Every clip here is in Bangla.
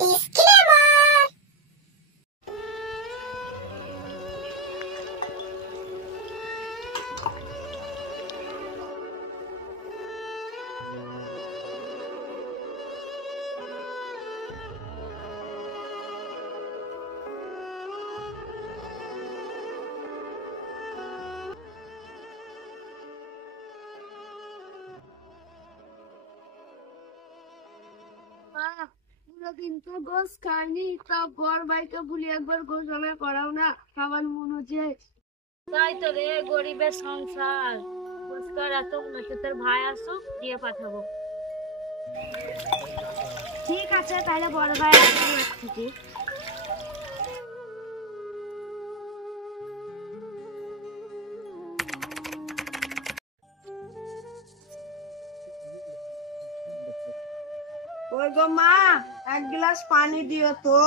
Disclaimer! কিন্তু গোস খাইনি তা বড় ভাইকে বলি একবার ঘোষণা করাও না, খাবার মন হচ্ছে। তাই তো রে, গরিবের সংসার। পুরস্কার এত উন্নতি, তোর ভাই আসুক দিয়ে পাঠাবো। ঠিক আছে, তাহলে বড় ভাই আসছি। ওই গো মা, এক গ্লাস পানি দিও তো।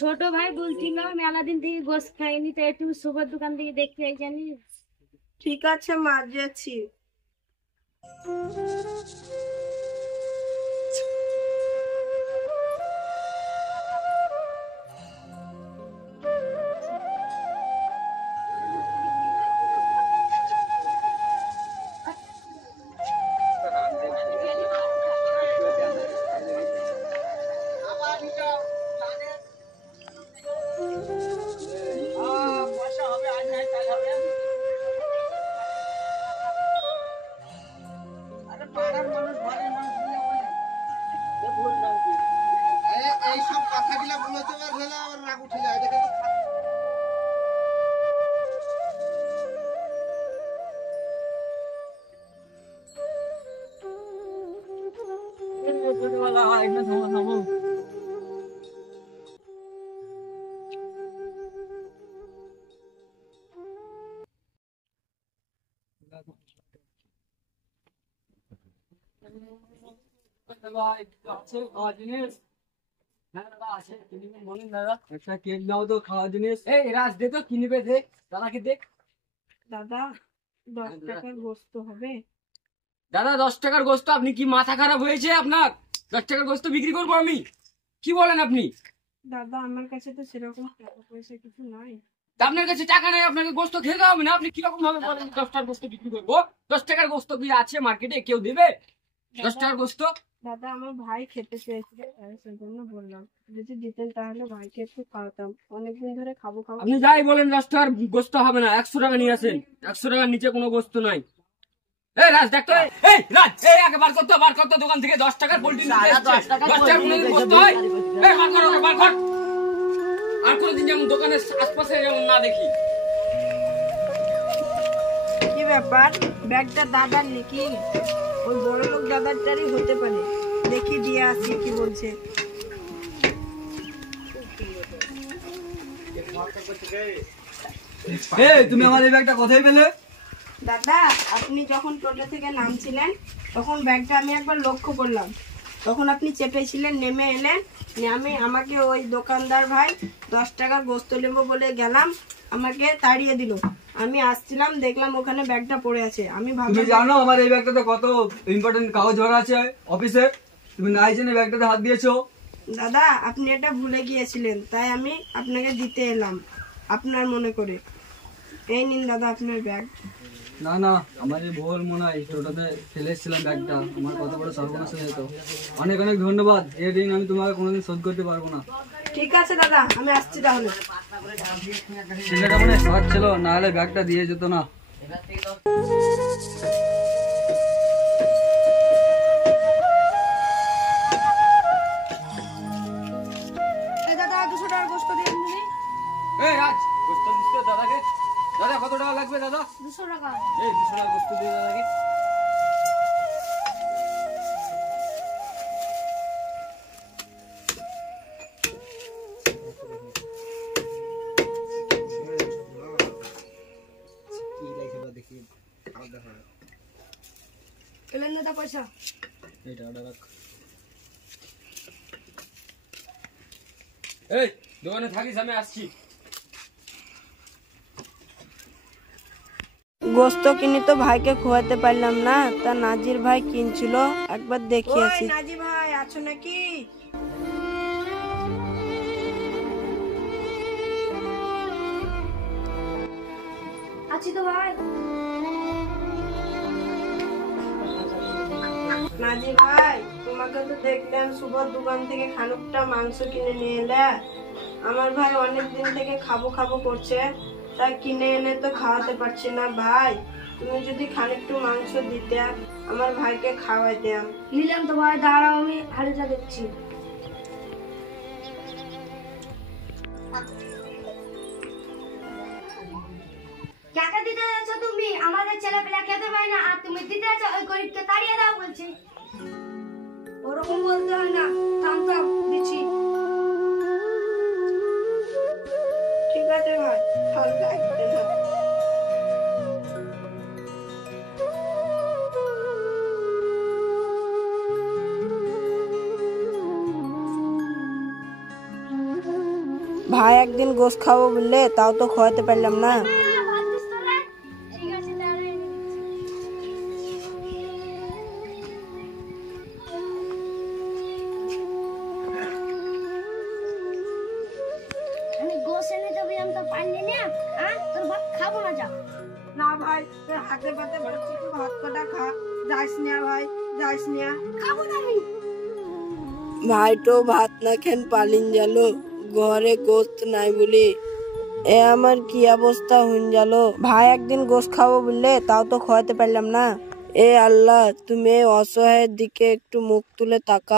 ছোট ভাই বলছিল মেলা দিন থেকে গোস খাইনি, তাই একটু সুপার দোকান থেকে দেখতে জানিস। ঠিক আছে মা, যাচ্ছি। এইসব কথাগুলো বলেছে আর রাগ উঠে যায়। দেখে দাদা, 10 টাকার গোস্ত হবে? দাদা 10 টাকার গোস্ত? আপনি কি মাথা খারাপ হয়েছে আপনার? 10 টাকার গোস্ত বিক্রি করবো আমি? কি বলেন আপনি? দাদা, আমার কাছে তো সেরকম টাকা পয়সা কিছু নাই। তা আপনার কাছে টাকা নেই, আপনাকে গোস্ত খেতে হবে না? আপনি কিরকম ভাবে বলেন 10 টাকার গোস্ত বিক্রি করবো? 10 টাকার গোস্ত কি আছে মার্কেটে? কেউ দেবে 10 টাকার গোস্ত? দাদা, আমার ভাই খেতে চেয়েছিল, সেই জন্য বললাম। যদি দিতেন তাহলে ভাইকে একটু খাওয়াতাম, অনেকদিন ধরে খাবো খাবো। আপনি যাই বলেন 10 টাকার গোস্ত হবে না। 100 টাকা নিয়ে আসেন। 100 টাকার নিচে কোনো গোস্ত নাই। এই রাজ দেখ তো, এই রাজ, এই আগে বার করতে দোকান থেকে 10 টাকার পোল্ট্রি নিয়ে এসেছে। 10 টাকার কোনোদিন গোস্ত হয়? এই বার কর। আর কোনোদিন যেমন দোকানের আশপাশে যেমন না দেখি। কি ব্যাপার, ব্যাগটা দাদার নাকি? ওই বড় লোক দাদারটারই হতে পারে। দেখি দিয়ে আসি কি বলছে। তুমি আমার এই ব্যাগটা কোথায় পেলে? দাদা, আপনি যখন টোটো থেকে নামছিলেন তখন ব্যাগটা আমি একবার লক্ষ্য করলাম। তখন আপনি চেপেছিলেন, নেমে এলেন। নেমে আমাকে ওই দোকানদার ভাই 10 টাকার গোস্ত নেবো বলে গেলাম, আমাকে তাড়িয়ে দিল। আমি আসছিলাম, দেখলাম ওখানে ব্যাগটা পড়ে আছে। আমি তুমি ভাবলাম, জানো আমার এই ব্যাগটাতে কত ইম্পর্টেন্ট কাগজ ভরা আছে অফিসে? তুমি নাই জেনে ব্যাগটাতে হাত দিয়েছো। দাদা, আপনি এটা ভুলে গিয়েছিলেন, তাই আমি আপনাকে দিতে এলাম আপনার মনে করে। এই নিন দাদা আপনার ব্যাগ। না না, আমার এই ভুল মনে হয়, টোটোতে ফেলে এসেছিলাম ব্যাগটা। আমার কত বড় সর্বনাশ হয়ে যেত। অনেক অনেক ধন্যবাদ। এই ঋণ আমি তোমাকে কোনোদিন শোধ করতে পারবো না। ঠিক আছে দাদা, আমি আসছি তাহলে। ছেলেটা মনে হয় সৎ ছিল, না হলে ব্যাগটা দিয়ে যেত না। এলেন দাদা পয়সা। এই টাকাটা রাখ। এই দোকানে থাকিস, আমি আসছি। গোস্ত কিনে তো ভাইকে খোয়াতে পারলাম না, তা নাজির ভাই কিনছিল, একবার দেখিয়েছি। নাজি ভাই আছো নাকি? আছি তো ভাই। নাজি ভাই, তোমাকে তো দেখলাম সুবর দোকান থেকে খানিকটা মাংস কিনে নিয়ে এলে। আমার ভাই অনেক দিন থেকে খাবো খাবো করছে, তাই কিনে এনে তো খাওয়াতে পারছি না ভাই। তুমি যদি খানিকটু মাংস দিতে, আমার ভাইকে খাওয়াইতাম। নিলাম তো ভাই, দাঁড়াও আমি হাড়িটা দেখছি। টাকা দিতে যাচ্ছ তুমি, আমাদের ছেলেপেলা খেতে পায় না, আর তুমি দিতে যাচ্ছ ওই গরিবকে তাড়িয়ে দাও বলছি। ওরকম বলতে হয় না, থাম থাম দিচ্ছি। ঠিক আছে ভাই, হালকা একটু দাও। ভাই একদিন গোশ খাবো বললে, তাও তো খাওয়াতে পারলাম না। ঠিক আছে তাহলে আমি গোশ এনে দেবো, আমি তো পারলি না। তোর ভাত খাবো না, যা। না ভাই, তোর হাতে পাতে বলছি তুই ভাত কটা খা। যাইস না ভাই, যাইস না। খাবো না আমি। ভাই তো ভাত না খেন পালিন গেল, ঘরে গোস্ত নাই বলি। এ আমার কি অবস্থা হইন গেল। ভাই একদিন গোস্ত খাবো বললে, তাও তো খাওয়াতে পারলাম না। এ আল্লাহ, তুমি এই অসহায়ের দিকে একটু মুখ তুলে তাকা।